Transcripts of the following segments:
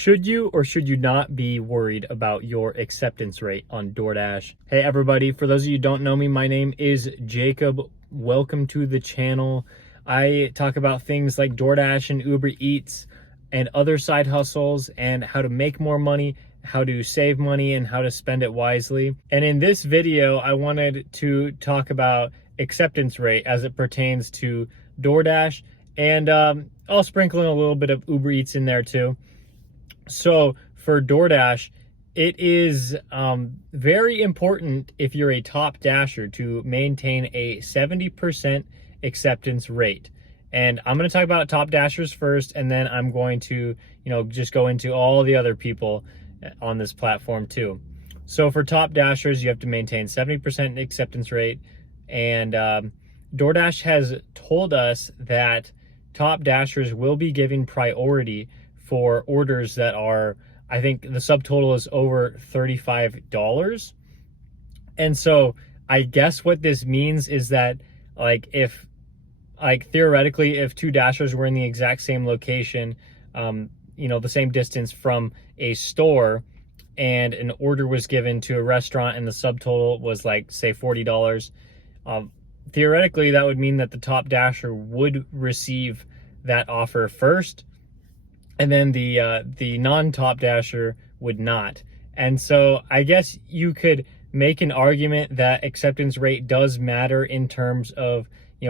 Should you or should you not be worried about your acceptance rate on DoorDash? Hey everybody, for those of you who don't know me, my name is Jacob. Welcome to the channel. I talk about things like DoorDash and Uber Eats and other side hustles and how to make more money, how to save money, and how to spend it wisely. And in this video, I wanted to talk about acceptance rate as it pertains to DoorDash, and I'll sprinkle in a little bit of Uber Eats in there too. So for DoorDash, it is very important if you're a top dasher to maintain a 70% acceptance rate. And I'm going to talk about top dashers first, and then I'm going to, just go into all the other people on this platform too. So for top dashers, you have to maintain 70% acceptance rate. And DoorDash has told us that top dashers will be giving priority for orders that are, I think the subtotal is over $35. And so I guess what this means is that theoretically, if two dashers were in the exact same location, the same distance from a store, and an order was given to a restaurant and the subtotal was say $40, theoretically that would mean that the top dasher would receive that offer first, and then the non-top dasher would not. And so I guess you could make an argument that acceptance rate does matter in terms of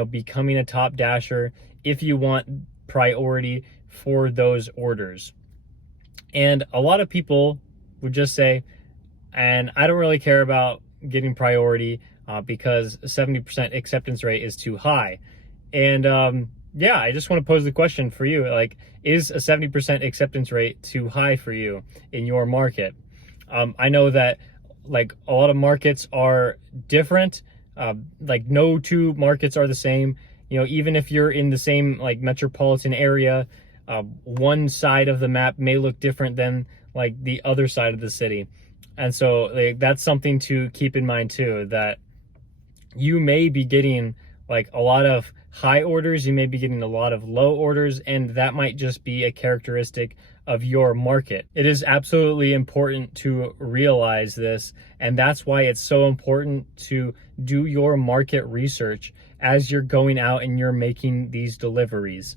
becoming a top dasher if you want priority for those orders. And a lot of people would just say, and I don't really care about getting priority because 70% acceptance rate is too high. And I just want to pose the question for you, is a 70% acceptance rate too high for you in your market? I know that a lot of markets are different. No two markets are the same. Even if you're in the same metropolitan area, one side of the map may look different than the other side of the city. And so that's something to keep in mind too, that you may be getting a lot of high orders, you may be getting a lot of low orders, and that might just be a characteristic of your market. It is absolutely important to realize this, and that's why it's so important to do your market research as you're going out and you're making these deliveries.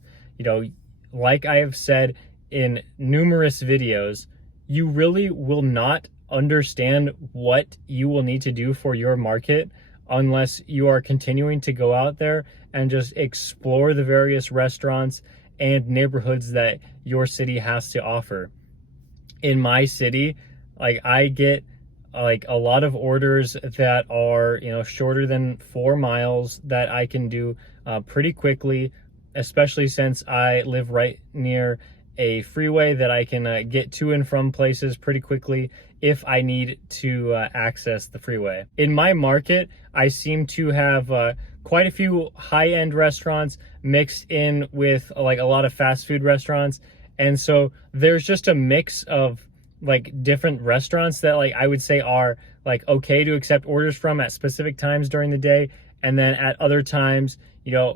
Like I have said in numerous videos, you really will not understand what you will need to do for your market unless you are continuing to go out there and just explore the various restaurants and neighborhoods that your city has to offer. In my city, I get a lot of orders that are shorter than 4 miles that I can do pretty quickly, especially since I live right near a freeway that I can get to and from places pretty quickly if I need to access the freeway. In my market, I seem to have quite a few high-end restaurants mixed in with a lot of fast food restaurants. And so there's just a mix of different restaurants that I would say are okay to accept orders from at specific times during the day. And then at other times,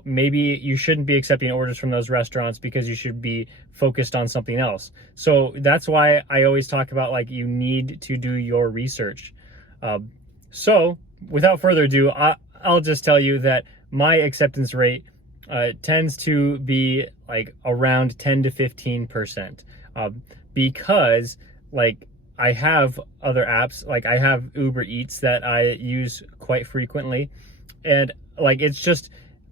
maybe you shouldn't be accepting orders from those restaurants because you should be focused on something else. So that's why I always talk about you need to do your research. So without further ado, I'll just tell you that my acceptance rate tends to be around 10 to 15%, because I have other apps, I have Uber Eats that I use quite frequently, and it's just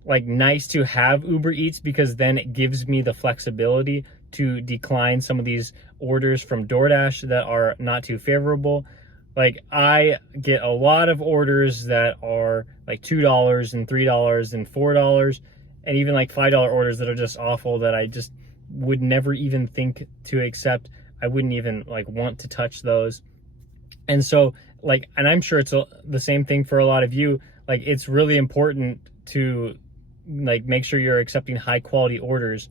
nice to have Uber Eats because then it gives me the flexibility to decline some of these orders from DoorDash that are not too favorable. I get a lot of orders that are $2 and $3 and $4, and even $5 orders that are just awful, that I just would never even think to accept. I wouldn't even want to touch those. And so and I'm sure it's the same thing for a lot of you. It's really important to make sure you're accepting high quality orders,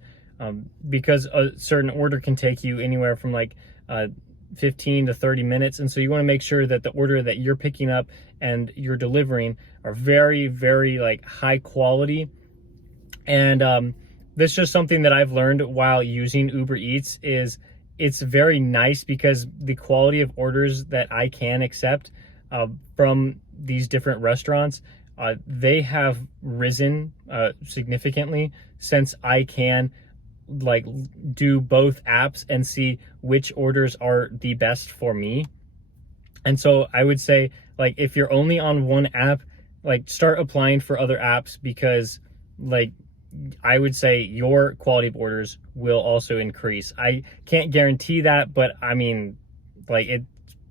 because a certain order can take you anywhere from 15 to 30 minutes. And so you want to make sure that the order that you're picking up and you're delivering are very, very high quality. And this is just something that I've learned while using Uber Eats, is it's very nice because the quality of orders that I can accept from these different restaurants, they have risen significantly since I can like do both apps and see which orders are the best for me. And so I would say, like, if you're only on one app, like, start applying for other apps, because like I would say your quality of orders will also increase. I can't guarantee that, but I mean, like, it's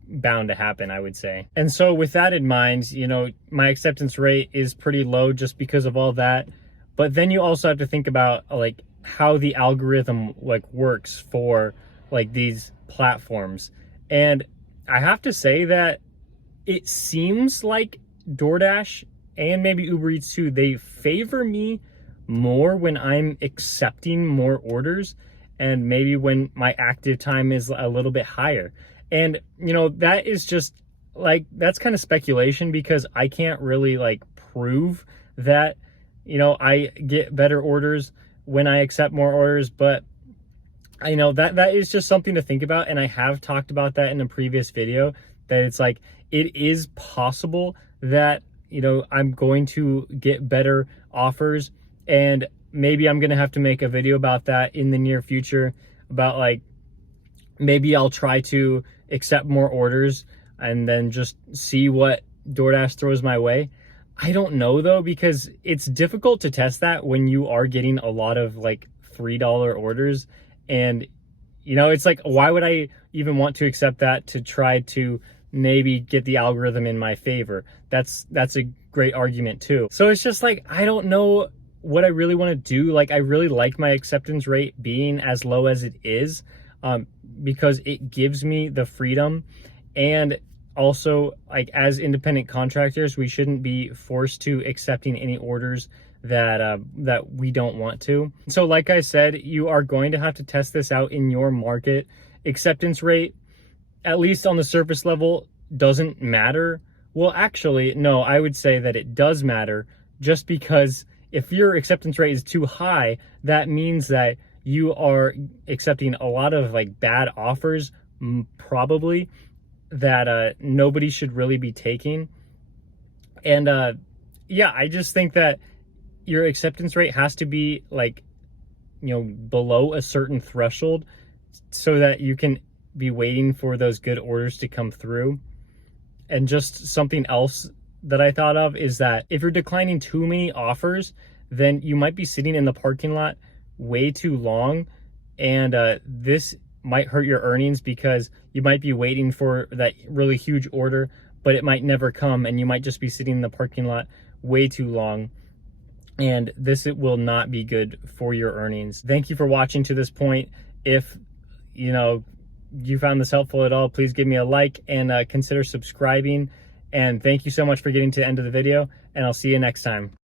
bound to happen, I would say. And so with that in mind, you know, my acceptance rate is pretty low just because of all that. But then you also have to think about like how the algorithm like works for like these platforms. And I have to say that it seems like DoorDash and maybe Uber Eats too, they favor me more when I'm accepting more orders, and maybe when my active time is a little bit higher. And you know, that is just like, that's kind of speculation, because I can't really like prove that, you know, I get better orders when I accept more orders. But I know that is just something to think about, and I have talked about that in a previous video, that it's like, it is possible that, you know, I'm going to get better offers, and maybe I'm gonna have to make a video about that in the near future, about like, maybe I'll try to accept more orders and then just see what DoorDash throws my way. I don't know though, because it's difficult to test that when you are getting a lot of like $3 orders. And you know, it's like, why would I even want to accept that to try to maybe get the algorithm in my favor? That's a great argument too. So it's just like, I don't know what I really want to do. Like, I really like my acceptance rate being as low as it is, because it gives me the freedom. And also, like, as independent contractors, we shouldn't be forced to accepting any orders that we don't want to. So like I said, you are going to have to test this out in your market. Acceptance rate, at least on the surface level, doesn't matter. Well, actually, no, I would say that it does matter, just because if your acceptance rate is too high, that means that you are accepting a lot of like bad offers, probably, that nobody should really be taking. And yeah, I just think that your acceptance rate has to be like, you know, below a certain threshold, so that you can be waiting for those good orders to come through. And just something else that I thought of is that if you're declining too many offers, then you might be sitting in the parking lot way too long, and this might hurt your earnings, because you might be waiting for that really huge order, but it might never come, and you might just be sitting in the parking lot way too long, and this, it will not be good for your earnings. Thank you for watching to this point. If you know, you found this helpful at all, please give me a like and consider subscribing. And thank you so much for getting to the end of the video, and I'll see you next time.